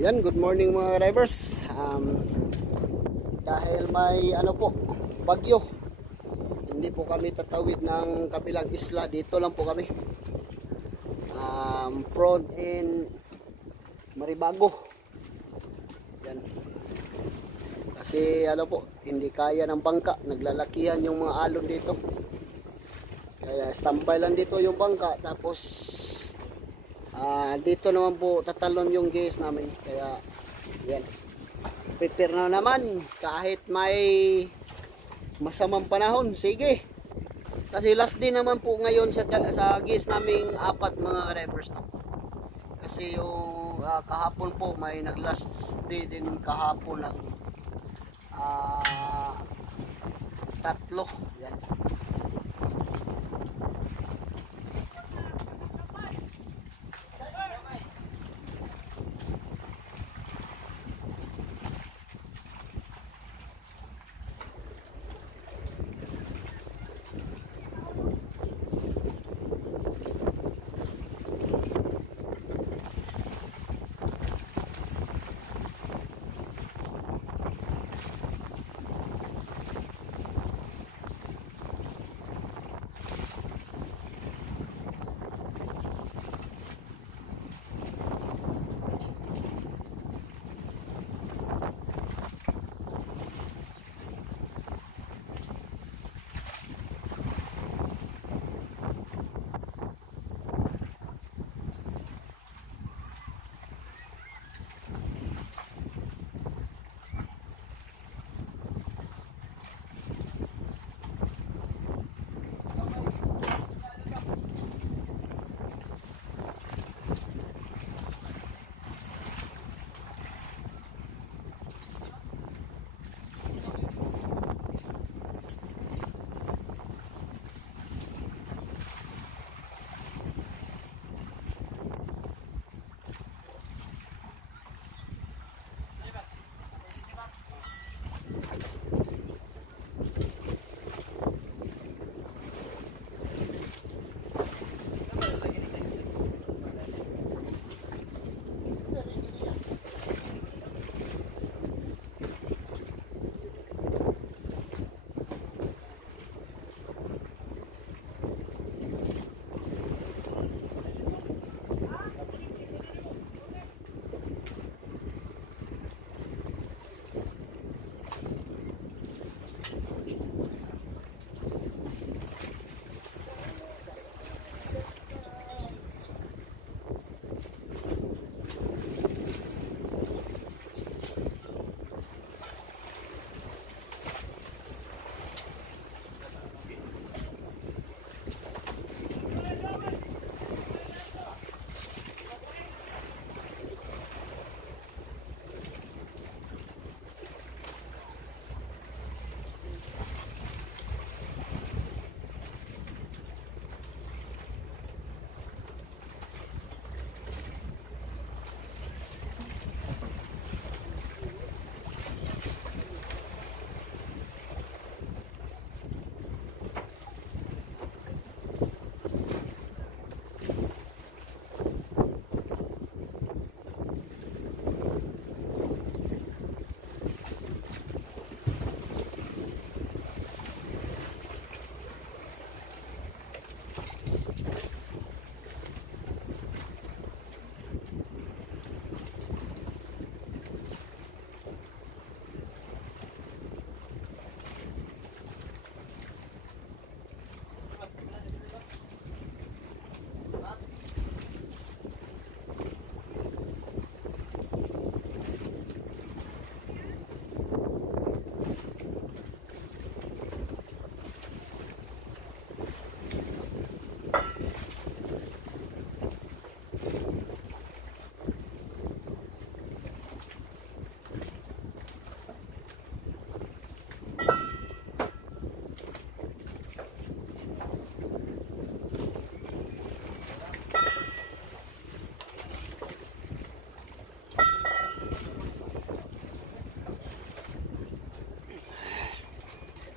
Yan, good morning mga drivers. Dahil may bagyo, hindi po kami tatawid ng kabilang isla. Dito lang po kami. Prod in Maribago. Yan. Kasi hindi kaya ng bangka. Naglalakihan yung mga alon dito. Kaya standby lang dito yung bangka. Tapos dito naman po tatalon yung gas namin. Kaya yan, prepare na naman kahit may masamang panahon. Sige, kasi last day naman po ngayon sa gas naming apat mga drivers, no? Kasi yung kahapon po may nag last day din kahapon ng tatlo. Yan.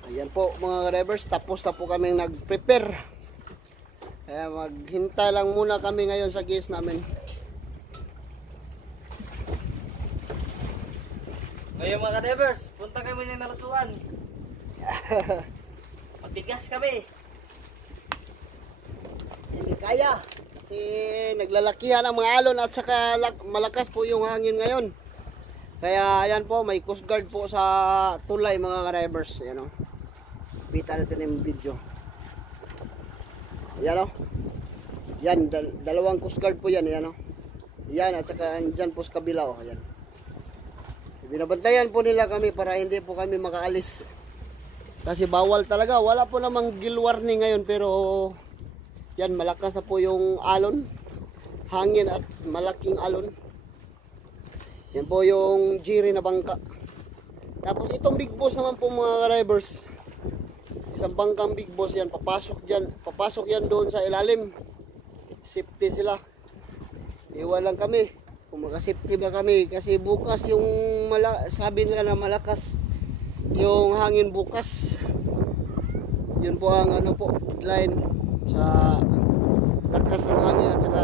Ayan po mga drivers, tapos na po kaming nag-prepare. Kaya maghintay lang muna kami ngayon sa gas namin. Ngayon mga ka-divers, punta kami ng Nalasuan. Matigas kami. Hindi kaya. Kasi naglalakihan ang mga alon at saka malakas po yung hangin ngayon. Kaya ayan po, may coast guard po sa tulay mga ka-divers. Ayan o. Kita natin yung video. Ayan o. Yan, dalawang coast guard po yan. Ayan o. Yan at saka dyan po sa kabila o. Ayan. Binabantayan po nila kami para hindi po kami makaalis. Kasi bawal talaga. Wala po namang gill warning ngayon pero yan, malakas na po yung alon. Hangin at malaking alon. Yan po yung Jiri na bangka. Tapos itong big boss naman po mga drivers. Isang bangkang big boss yan. Papasok dyan. Papasok yan doon sa ilalim. Safety sila. Iwan lang kami. Kung makasafety ba kami. Kasi bukas yung sabi nila na malakas yung hangin bukas. Yun po ang ano po line sa lakas ng hangin at saka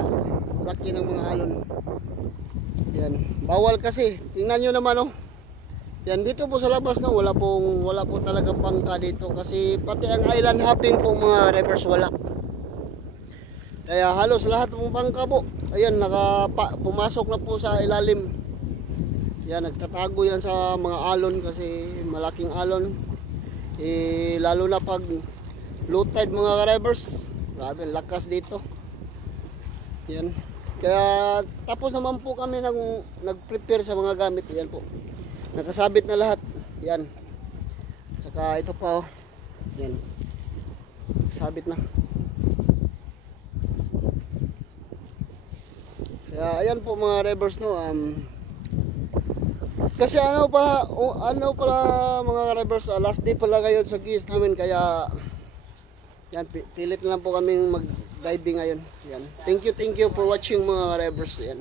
laki ng mga alon. Yan, bawal kasi. Tingnan nyo naman oh. Yan dito po sa labas na wala po talagang bangka dito kasi pati ang island hopping po mga drivers wala. Kaya halos lahat ng bangka po ayan pumasok na po sa ilalim. Yan, nagtatago yan sa mga alon kasi malaking alon. Lalo na pag low tide mga drivers. Grabe, lakas dito. Yan. Kaya tapos naman po kami nag-prepare sa mga gamit. Yan po. Nakasabit na lahat. Yan. Saka ito pa oh. Yan. Sabit na. Kaya ayan po mga drivers no. Kasi ano pala mga drivers, last day pala ngayon sa GIS namin kaya yan, pilit na lang po kaming mag-diving ngayon. Yan. Thank you for watching mga drivers. Yan.